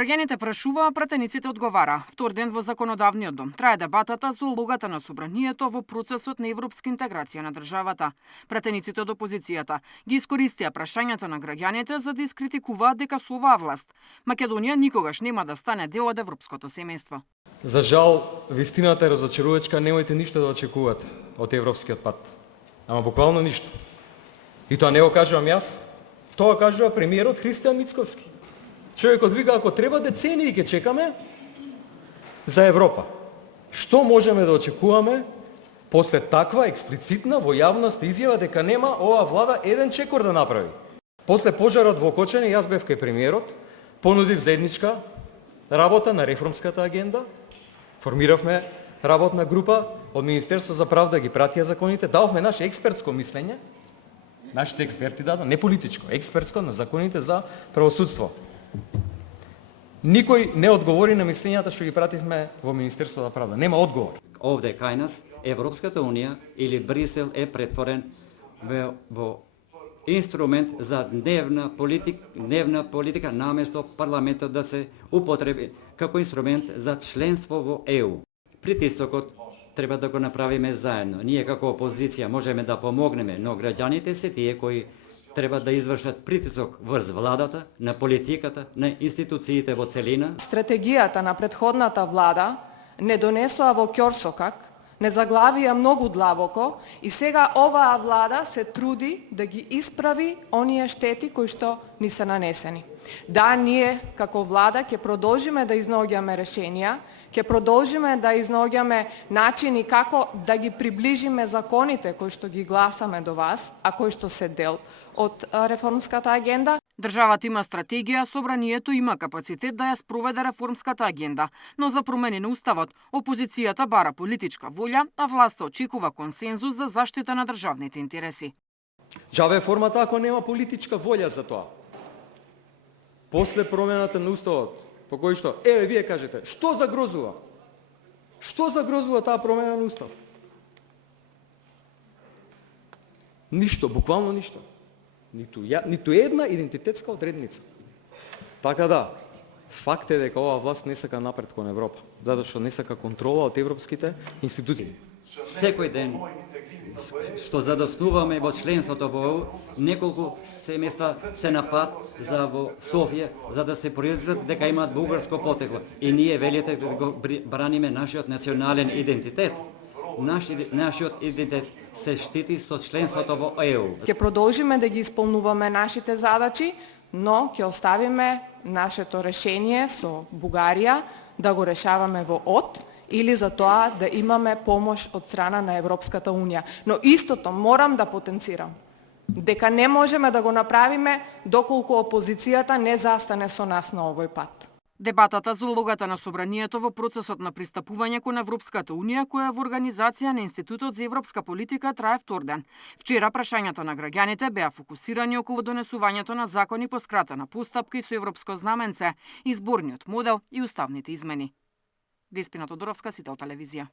Граѓаните прашуваа, пратениците одговара. Втор ден во законодавниот дом трае дебатата за улогата на собранието во процесот на европска интеграција на државата. Пратениците од опозицијата ги искористија прашањата на граѓаните за да искритикуваат дека со оваа власт Македонија никогаш нема да стане дел од европското семејство. За жал, вистината е разочарувачка, немојте ништо да очекувате од европскиот пат. Ама буквално ништо. И тоа не го кажувам јас, тоа кажува премиерот Христијан Мицковски. Човекот вика, ако треба децении ќе чекаме за Европа. Што можеме да очекуваме после таква експлицитна во јавност изјава дека нема оваа влада еден чекор да направи? После пожарот во Кочани, јас бев кај премиерот, понудив заедничка работа на реформската агенда, формиравме работна група од Министерство за правда, ги пратија законите, дававме наше експертско мислење, нашите експерти дадо, не политичко, експертско на законите за правосудство. Никој не одговори на мислењата што ги пративме во Министерство за правда. Нема одговор. Овде кај нас Европската унија или Брисел е претворен во инструмент за дневна политика наместо парламентот да се употреби како инструмент за членство во ЕУ. Притисокот треба да го направиме заедно. Ние како опозиција можеме да помогнеме, но граѓаните се тие кои треба да извршат притисок врз владата, на политиката, на институциите во целина. Стратегијата на претходната влада не донесоа во ќорсокак, не заглавија многу длабоко и сега оваа влада се труди да ги исправи оние штети кои што ни се нанесени. Да, ние како влада ќе продолжиме да изнаоѓаме решенија, ќе продолжиме да изнаоѓаме начини како да ги приближиме законите кои што ги гласаме до вас, а кои што се дел од реформската агенда. Државата има стратегија, собранието има капацитет да ја спроведе реформската агенда, но за промени на уставот опозицијата бара политичка волја, а власта очекува консензус за заштита на државните интереси. Џабе формата ако нема политичка волја за тоа. После промената на уставот, по кој што, вие кажете, што загрозува? Што загрозува таа промена на устав? Ништо, буквално ништо. Ниту една идентитетска одредница. Така да, факт е дека оваа власт не сака напред кон Европа, затоа што не сака контрола од европските институции. Секој ден што задоснуваме во членството во ЕУ, неколку семејства се на пат за во Софија за да се произнесат дека имаат бугарско потекло. И ние велите да го браниме нашиот национален идентитет. Нашиот идентитет се штити со членството во ЕУ. Ќе продолжиме да ги исполнуваме нашите задачи, но ќе оставиме нашето решение со Бугарија да го решаваме во ОД или за тоа да имаме помош од страна на Европската унија. Но истото морам да потенцирам дека не можеме да го направиме доколку опозицијата не застане со нас на овој пат. Дебатата за улогата на собранието во процесот на пристапување кон Европската унија, која е во организација на Институтот за европска политика, трае втор ден. Вчера прашањата на граѓаните беа фокусирани околу донесувањето на закони по скратена постапка и со европско знаменце, изборниот модел и уставните измени. Деспина Тодоровска, Сител телевизија.